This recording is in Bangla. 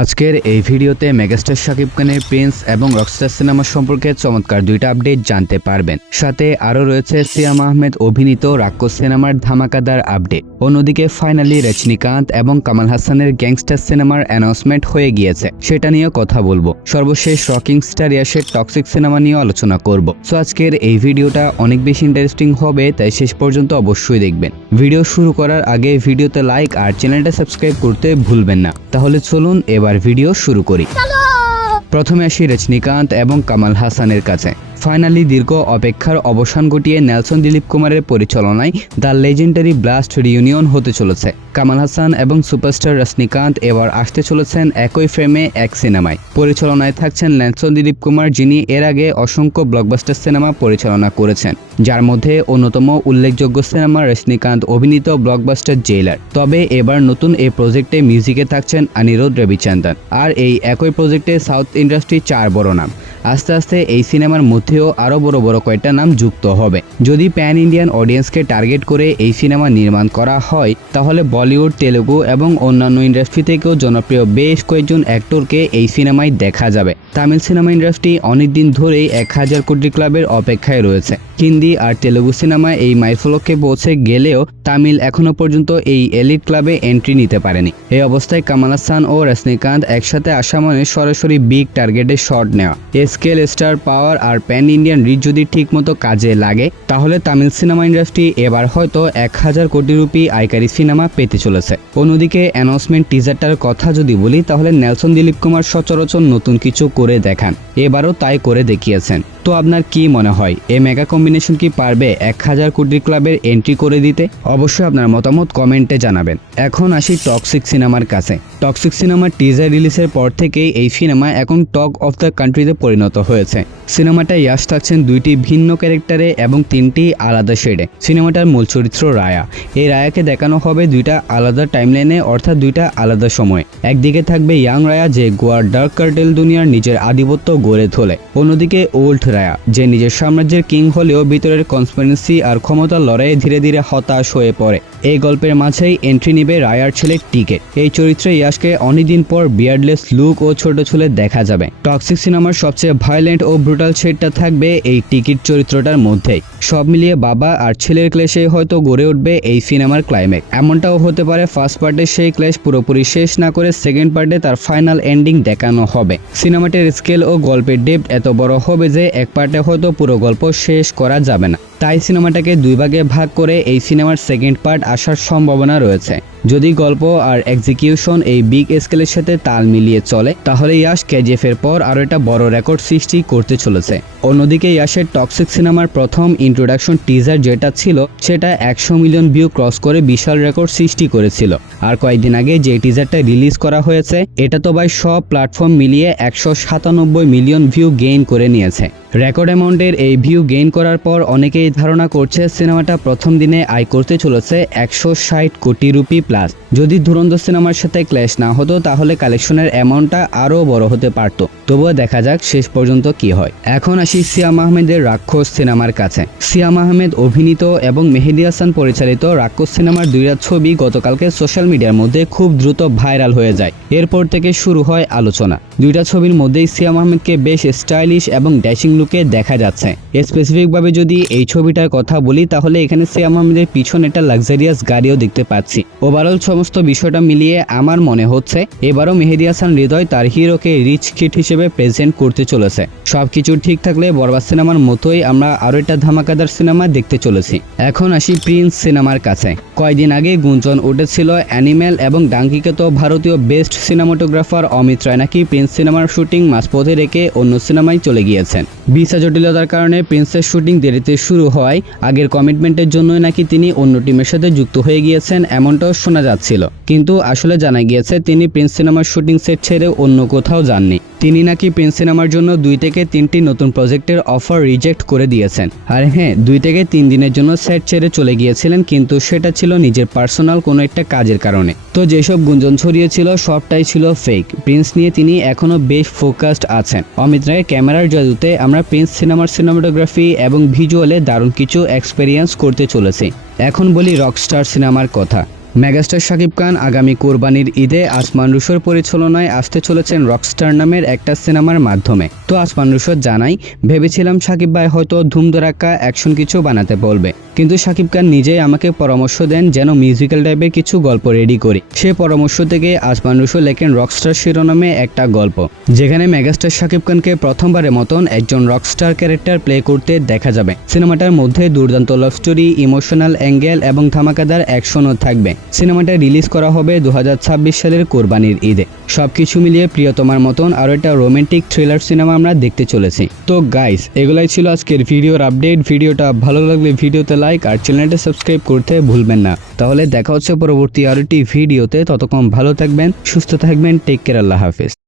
আজকের এই ভিডিওতে মেগাস্টার শাকিব খানের প্রিন্স এবং রকস্টার সিনেমা সম্পর্কে চমৎকার দুইটা আপডেট জানতে পারবেন। সাথে আরও রয়েছে সিয়াম আহমেদ অভিনীত রাক্ষস সিনেমার ধামাকাদার আপডেট। অন্যদিকে ফাইনালি রজনীকান্ত এবং কামাল হাসানের গ্যাংস্টার সিনেমার অ্যানাউন্সমেন্ট হয়ে গিয়েছে, সেটা নিয়ে কথা বলবো। সর্বশেষ রকিং স্টার ইয়াশের টক্সিক সিনেমা নিয়ে আলোচনা করব। সো আজকের এই ভিডিওটা অনেক বেশি ইন্টারেস্টিং হবে, তাই শেষ পর্যন্ত অবশ্যই দেখবেন। ভিডিও শুরু করার আগে ভিডিওতে লাইক আর চ্যানেলটা সাবস্ক্রাইব করতে ভুলবেন না। তাহলে চলুন এবার ভিডিও শুরু করি। প্রথমে আসি রজনীকান্ত এবং কামাল হাসানের কাছে। ফাইনালি দীর্ঘ অপেক্ষার অবসান ঘটিয়ে নেলসন দিলীপ কুমারের পরিচালনায় দ্য লেজেন্ডারি ব্লাস্ট রিউনিয়ন হতে চলেছে। কামাল হাসান এবং সুপারস্টার রজনীকান্ত এবার আসতে চলেছেন একই ফ্রেমে এক সিনেমায়। পরিচালনায় থাকছেন নেলসন দিলীপ কুমার, যিনি এর আগে অসংখ্য ব্লকবাস্টার সিনেমা পরিচালনা করেছেন, যার মধ্যে অন্যতম উল্লেখযোগ্য সিনেমা রজনীকান্ত অভিনীত ব্লকবাস্টার জেইলার। তবে এবার নতুন এই প্রজেক্টে মিউজিকে থাকছেন অনিরুদ্ধ রবিচন্দ্রন। আর এই একই প্রজেক্টে সাউথ ইন্ডাস্ট্রি 4 বড় নাম। আস্তে আস্তে এই সিনেমার মধ্যেও আরও বড় বড় কয়েকটা নাম যুক্ত হবে। যদি প্যান ইন্ডিয়ান অডিয়েন্সকে টার্গেট করে এই সিনেমা নির্মাণ করা হয়, তাহলে বলিউড, তেলুগু এবং অন্যান্য ইন্ডাস্ট্রি থেকেও জনপ্রিয় বেশ কয়েকজন অ্যাক্টরকে এই সিনেমায় দেখা যাবে। তামিল সিনেমা ইন্ডাস্ট্রি অনেকদিন ধরেই 1000 কোটি ক্লাবের অপেক্ষায় রয়েছে। হিন্দি আর তেলুগু সিনেমায় এই মাইলফলকে পৌঁছে গেলেও তামিল এখনো পর্যন্ত এই এলিট ক্লাবে এন্ট্রি নিতে পারেনি। এই অবস্থায় কামাল হাসান ও রজনীকান্ত একসাথে আসা মানে সরাসরি বিগ টার্গেটে শট নেওয়া। স্কেল, স্টার পাওয়ার আর প্যান ইন্ডিয়ান রিচ যদি ঠিক মতো কাজে লাগে, তাহলে তামিল সিনেমা ইন্ডাস্ট্রি এবার হয়তো 1000 কোটি রুপি আয়কারী সিনেমা পেতে চলেছে। অন্যদিকে অ্যানাউন্সমেন্ট টিজারটার কথা যদি বলি, তাহলে নেলসন দিলীপ কুমার সচরাচর নতুন কিছু করে দেখান, এবারও তাই করে দেখিয়েছেন। তো আপনার কি মনে হয়, এই মেগা কম্বিনেশন কি পারবে 1000 কোটি ক্লাবের এন্ট্রি করে দিতে? অবশ্যই আপনার মতামত কমেন্টে জানাবেন। এখন আসি টক্সিক সিনেমার কাছে। টক্সিক সিনেমার টিজার রিলিজের পর থেকেই এই সিনেমা এখন টক অফ দ্য কান্ট্রিতে পরিণত হয়েছে। সিনেমাটায় ইয়াশ থাকছেন 2টি ভিন্ন ক্যারেক্টারে এবং 3টি আলাদা শেডে। সিনেমাটার মূল চরিত্র রায়া। এই রায়াকে দেখানো হবে 2টা আলাদা টাইমলাইনে, অর্থাৎ 2টা আলাদা সময়ে। একদিকে থাকবে ইয়াং রায়া, যে গোয়ার ডার্ক কার্টেল দুনিয়ার নিজের আধিপত্য গড়ে তোলে। অন্যদিকে ওল্ড রায়া, যে নিজের সাম্রাজ্যের কিং হলেও ভিতরের কনস্পিরেসি আর ক্ষমতার লড়াইয়ে ধীরে ধীরে হতাশ হয়ে পড়ে। এই গল্পের মাঝেই এন্ট্রি নিবে রায়ার ছেলে টিকে। এই চরিত্রে ইয়াশকে অনেকদিন পর বিয়ার্ডলেস লুক ও ছোট চুলে দেখা যাবে। টক্সিক সিনেমার সবচেয়ে ভায়োলেন্ট ও ব্রুটাল শেডটা থাকবে এই টিকিট চরিত্রটার মধ্যেই। সব মিলিয়ে বাবা আর ছেলের ক্লেশে হয়তো গড়ে উঠবে এই সিনেমার ক্লাইম্যাক্স। এমনটাও হতে পারে ফার্স্ট পার্টে সেই ক্লেশ পুরোপুরি শেষ না করে সেকেন্ড পার্টে তার ফাইনাল এন্ডিং দেখানো হবে। সিনেমাটির স্কেল ও গল্পের ডেপথ এত বড় হবে যে এক পার্টে হয়তো পুরো গল্প শেষ করা যাবে না। তাই সিনেমাটাকে 2 ভাগে ভাগ করে এই সিনেমার সেকেন্ড পার্ট আসার সম্ভাবনা রয়েছে। যদি গল্প আর এক্সিকিউশন এই বিগ স্কেলের সাথে তাল মিলিয়ে চলে, তাহলে ইয়াশ কেজিএফের পর আরও একটা বড় রেকর্ড সৃষ্টি করতে চলেছে। অন্যদিকে ইয়াশের টক্সিক সিনেমার প্রথম ইন্ট্রোডাকশন টিজার যেটা ছিল, সেটা 100 মিলিয়ন ভিউ ক্রস করে বিশাল রেকর্ড সৃষ্টি করেছিল। আর কয়েকদিন আগে যে টিজারটা রিলিজ করা হয়েছে, এটা তো ভাই সব প্ল্যাটফর্ম মিলিয়ে 197 মিলিয়ন ভিউ গেইন করে নিয়েছে। রেকর্ড অ্যামাউন্টের এই ভিউ গেইন করার পর অনেকেই ধারণা করছে সিনেমাটা প্রথম দিনে আয় করতে চলেছে 160 কোটি রুপি প্লাস। যদি ধুরন্ধর সিনেমার সাথে ক্ল্যাশ না হতো, তাহলে কালেকশনের অ্যামাউন্টটা আরও বড় হতে পারত। তবুও দেখা যাক শেষ পর্যন্ত কি হয়। এখন আসি সিয়াম আহমেদের রাক্ষস সিনেমার কাছে। সিয়াম আহমেদ অভিনীত এবং মেহেদী হাসান পরিচালিত রাক্ষস সিনেমার 2টা ছবি গতকালকে সোশ্যাল মিডিয়ার মধ্যে খুব দ্রুত ভাইরাল হয়ে যায়। এরপর থেকে শুরু হয় আলোচনা। 2টা ছবির মধ্যেই সিয়াম আহমেদকে বেশ স্টাইলিশ এবং ড্যাশিং লুকে দেখা যাচ্ছে। স্পেসিফিকভাবে যদি এই ছবিটার কথা বলি, তাহলে এখানে সিয়াম আহমেদের পিছনে একটা লাক্সারিয়াস গাড়িও দেখতে পাচ্ছি। ওভারঅল সমস্ত বিষয়টা মিলিয়ে আমার মনে হচ্ছে এবারও মেহেদী হাসান হৃদয় তার হিরোকে রিচ কিড হিসেবে প্রেজেন্ট করতে চলেছে। সবকিছু ঠিক থাকলে বরবাদ সিনেমার মতোই আমরা আরও একটা ধামাকাদার সিনেমা দেখতে চলেছি। এখন আসি প্রিন্স সিনেমার কাছে। কয়েকদিন আগে গুঞ্জন উঠেছিল অ্যানিমেল এবং ডাঙ্কিকে তো ভারতীয় বেস্ট সিনেমাটোগ্রাফার অমিত রায় নাকি প্রিন্স সিনেমার শুটিং মাঝপথে রেখে অন্য সিনেমায় চলে গিয়েছেন। ভিসা জটিলতার কারণে প্রিন্সের শুটিং দেরিতে শুরু হওয়ায় আগের কমিটমেন্টের জন্যই নাকি তিনি অন্য টিমের সাথে যুক্ত হয়ে গিয়েছেন, এমনটাও শোনা যাচ্ছিল। কিন্তু আসলে জানা গিয়েছে তিনি প্রিন্স সিনেমার শুটিং সেট ছেড়ে অন্য কোথাও যাননি। তিনি নাকি প্রিন্স সিনেমার জন্য 2 থেকে 3টি নতুন প্রজেক্টের অফার রিজেক্ট করে দিয়েছেন। আর হ্যাঁ, 2 থেকে 3 দিনের জন্য সেট ছেড়ে চলে গিয়েছিলেন, কিন্তু সেটা ছিল নিজের পার্সোনাল কোনো একটা কাজের কারণে। তো যেসব গুঞ্জন ছড়িয়েছিল সবটাই ছিল ফেক। প্রিন্স নিয়ে তিনি এখনো বেশ ফোকাসড আছেন। অমিত রায়ের ক্যামেরার জাদুতে আমরা প্রিন্স সিনেমার সিনেমাটোগ্রাফি এবং ভিজুয়ালে দারুণ কিছু এক্সপেরিয়েন্স করতে চলেছি। এখন বলি রকস্টার সিনেমার কথা। মেগাস্টার শাকিব খান আগামী কোরবানির ঈদে আসমান রুশোর পরিচালনায় আসতে চলেছেন রকস্টার নামের একটা সিনেমার মাধ্যমে। তো আসমান রুশো জানাই, ভেবেছিলাম শাকিব ভাই হয়তো ধুমধড়াক্কা অ্যাকশন কিছু বানাতে বলবে, কিন্তু শাকিব খান নিজেই আমাকে পরামর্শ দেন যেন মিউজিক্যাল টাইপের কিছু গল্প রেডি করি। সে পরামর্শ থেকে আসমান রুশো লেখেন রকস্টার শিরোনামে একটা গল্প, যেখানে মেগাস্টার শাকিব খানকে প্রথমবারের মতন একজন রকস্টার ক্যারেক্টার প্লে করতে দেখা যাবে। সিনেমাটার মধ্যে দুর্দান্ত লাভ স্টোরি, ইমোশনাল অ্যাঙ্গেল এবং ধামাকাদার অ্যাকশনও থাকবে। সিনেমাটা রিলিজ করা হবে 2026 সালের কোরবানির ঈদে। সবকিছু মিলিয়ে প্রিয়তমার মতন আরও একটা রোমান্টিক থ্রিলার সিনেমা আমরা দেখতে চলেছি। তো গাইস, এগুলাই ছিল আজকের ভিডিওর আপডেট। ভিডিওটা ভালো লাগলে ভিডিওতে লাইক আর চ্যানেলটা সাবস্ক্রাইব করতে ভুলবেন না। তাহলে দেখা হচ্ছে পরবর্তী আরও একটি ভিডিওতে। ততক্ষণ ভালো থাকবেন, সুস্থ থাকবেন, টেক কেয়ার, আল্লাহ হাফেজ।